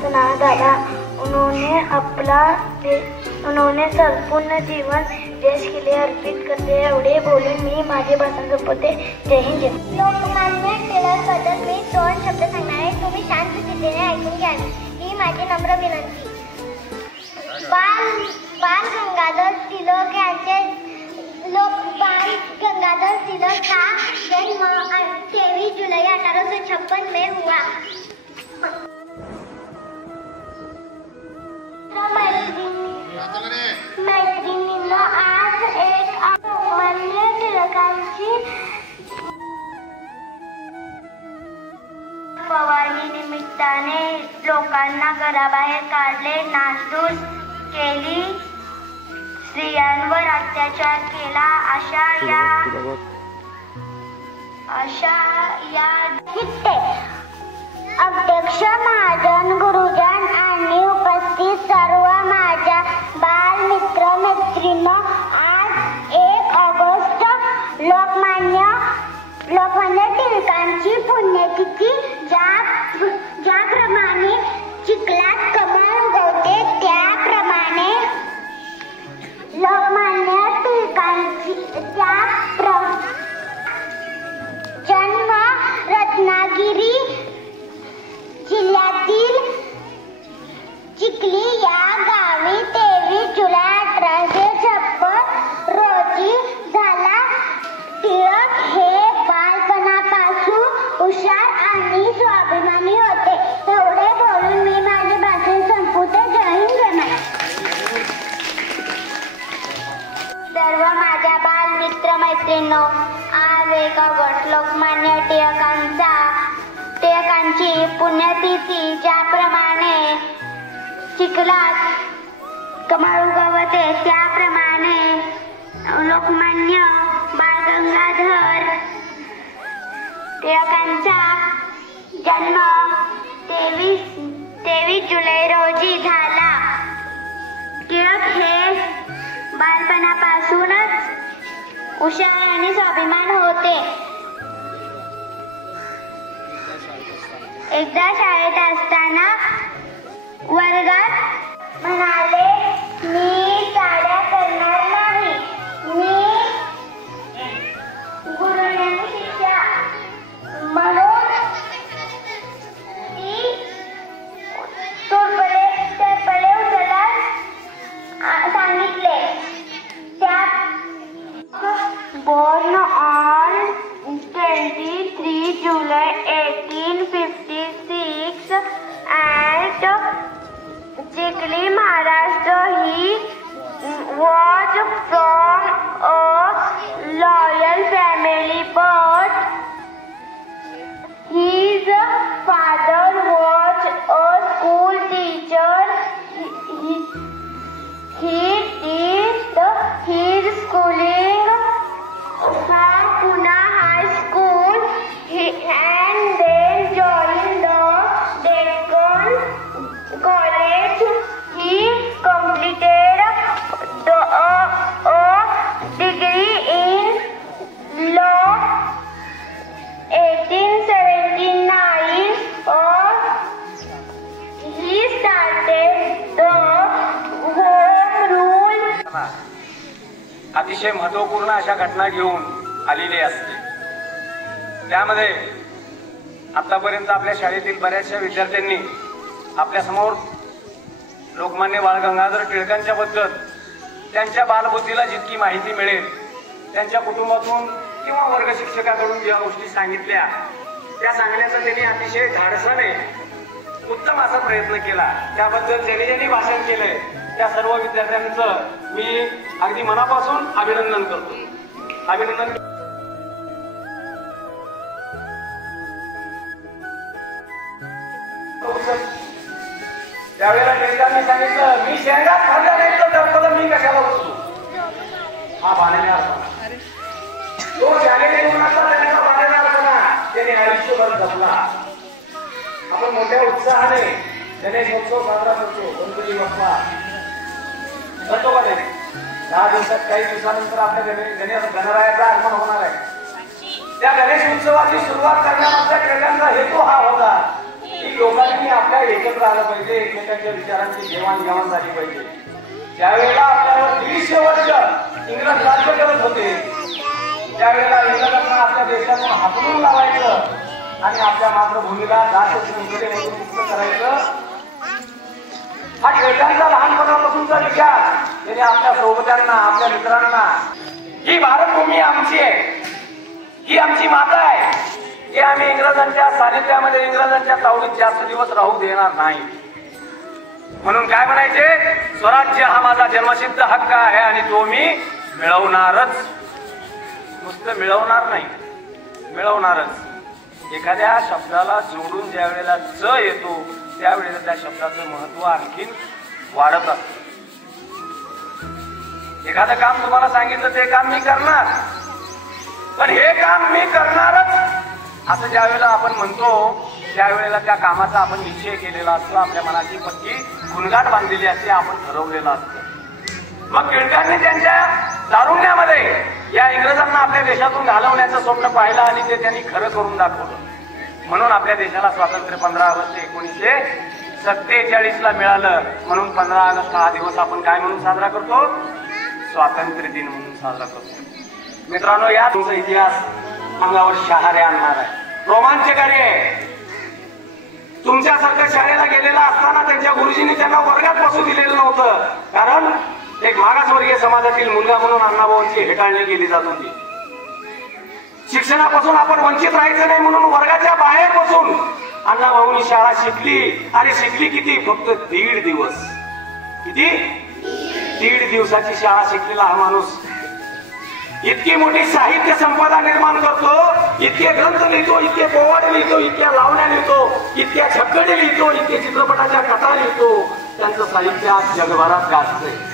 सुना दादा। उन्होंने संपूर्ण जीवन देश के लिए अर्पित करते। एवढे बोलून मी माझे भाषण संपवते। जय हिंद। लोकमान्य टिळकांबद्दल मी 2 शब्द सांगणार आहे, तुम्ही शांत स्थितीने ऐकून घ्यावे ही माझी नम्र विनंती। बाल गंगाधर तिलक का जन्म 23 जुलाई 1856 में हुआ। मैत्रिणींनो, आज एक लोकमान्य टिळकांची पवानी निमित्ताने लोकांना घराबाहेर काढले, नासधूस केली, स्त्रियांवर अत्याचार केला अशा या अध्यक्ष महाजन, गुरुजन आणि उपस्थित सर्व माझ्या बालमित्र मैत्रिणींनो, आज 1 ऑगस्ट लोकमान्य टिळकांची पुण्यतिथी। ज्याप्रमाणे चिखलात कमळ उगवते त्याप्रमाणे लोकमान्य टिळकांची जन्म रत्नागिरी जिल्ह्यातील चिखली या गावी 23 जुलै 1856 रोजी झाला। टिळक हे बालपणापासून हुशार आणि स्वाभिमानी होते। एवढे बोलून मी माझे भाषण संपवते। जय हिंद, जय महाराष्ट्र। सर्व माझ्या बालमित्र मैत्रिणींनो, आज 1 ऑगस्ट लोकमान्य टिळकांची पुण्यतिथी। ज्याप्रमाणे चिखलात कमळ उगवते त्याप्रमाणे लोकमान्य बाळ गंगाधर टिळकांचा जन्म 23 जुलै रोजी झाला। टिळक हे बालपणापासूनच हुशार आणि स्वाभिमान होते। एकदा शाळेत असताना वर्गात म्हणाले, मी साड्या करणार नाही। मी गुरुजींनी शिक्षा म्हणून ती टरफले उचलायला सांगितले। Born on 23 July 1856 at Chikhli, Maharashtra, he was from a loyal family, but his father was a school teacher. He did his schooling from Pune High School and then joined the Deccan College. He completed a degree in law 1879. He started the Home Rule. अतिशय महत्त्वपूर्ण अशा घटना घेऊन आलेली असते। त्यामध्ये आतापर्यंत आपल्या शाळेतील बऱ्याचशा विद्यार्थ्यांनी आपल्या समोर लोकमान्य बाळ गंगाधर टिळकांच्या बद्दल त्यांच्या बालबुद्धीला जितकी माहिती मिळेल, त्यांच्या कुटुंबातून किंवा वर्ग शिक्षकाकडून ज्या गोष्टी सांगितल्या त्या सांगण्याचा त्यांनी अतिशय धाडसाने उत्तम असा प्रयत्न केला। त्याबद्दल ज्यांनी भाषण केलंय त्या सर्व विद्यार्थ्यांचं मी अगदी मनापासून अभिनंदन करतो। अभिनंदन। त्यावेळेला टिळकांनी सांगितलं, मी शेंगात खाल्ल्या नाही तर डबकलं मी कशाला उचलू। हा बाणेने असताना तो शालेय जीवनाचा त्यांचा बाणेने असताना त्याने आयुष्यभर जपला। आपण मोठ्या उत्साहाने गणेशोत्सव साजरा करतो। गणपती बाप्पा करतो का नाही? 10 दिवसात काही दिवसानंतर आपल्या गणरायाचा आगमन होणार आहे। त्या गणेश उत्सवाची सुरुवात करण्यामागचा टिळकांचा हेतू हा होता की लोकांनी आपल्या एकत्र आलं पाहिजे, एकमेकांच्या विचारांची देवाणघेवाण झाली पाहिजे. ज्यावेळेला आपल्यावर 150 वर्ष इंग्रज राज्य करत होते, त्यावेळेला इंग्रजांना आपल्या देशातून हाकलून लावायचं आणि आपल्या मातृभूमीला दासश्रमीकडे मुक्त करायचं, हा टिळकांचा लहानपणापासूनचा विचार त्याने आपल्या सोबत्यांना, आपल्या मित्रांना, ही भारतभूमी आमची आहे, ही आमची माता आहे, हे आम्ही इंग्रजांच्या सानिध्यामध्ये, इंग्रजांच्या तावडीत जास्त दिवस राहू देणार नाही. म्हणून काय म्हणायचे, स्वराज्य हा माझा जन्मसिद्ध हक्क आहे आणि तो मी मिळवणारच. नुसतं मिळवणार नाही, मिळवणारच. एखाद्या शब्दाला जोडून ज्या वेळेला च येतो त्यावेळेला त्या शब्दाचं महत्व आणखीन वाढत असतं. एखादं काम तुम्हाला सांगितलं ते काम मी करणार, पण हे काम मी करणारच असं ज्या वेळेला आपण म्हणतो त्यावेळेला त्या कामाचा आपण निश्चय केलेला असतो, आपल्या मनाची पक्की गुणगाठ बांधलेली असते, आपण ठरवलेलं असतं. मग टिळकांनी त्यांच्या तारुण्यामध्ये या इंग्रजांना आपल्या देशातून घालवण्याचं स्वप्न पाहिलं आणि ते त्यांनी खरं करून दाखवलं. म्हणून आपल्या देशाला स्वातंत्र्य 15 ऑगस्ट 1947 ला मिळालं. म्हणून 15 ऑगस्ट हा दिवस आपण काय म्हणून साजरा करतो, स्वातंत्र्य दिन म्हणून साजरा करतो. मित्रांनो, या तुमचा इतिहास अंगावर शहारे आणणार आहे, रोमांचकारी आहे. तुमच्यासारखं शाळेला गेलेला असताना त्यांच्या गुरुजींनी त्यांना वर्गात बसू दिलेलं नव्हतं, कारण एक मागासवर्गीय समाजातील मुलगा म्हणून अण्णाभाऊंची हेटाळणी केली जात होती. शिक्षणापासून आपण वंचित राहायचं नाही म्हणून वर्गाच्या बाहेर बसून अण्णाभाऊंनी शाळा शिकली. आणि शिकली किती, फक्त 1.5 दिवस. किती, 1.5 दिवसाची शाळा शिकलेला हा माणूस इतकी मोठी साहित्य संपदा निर्माण करतो, इतके ग्रंथ लिहितो, इतके पोवाडे लिहितो, इतक्या लावण्या लिहितो, इतक्या छकडे लिहितो, इतके चित्रपटाच्या कथा लिहितो. त्यांचं साहित्य आज जगभरात गाजतंय.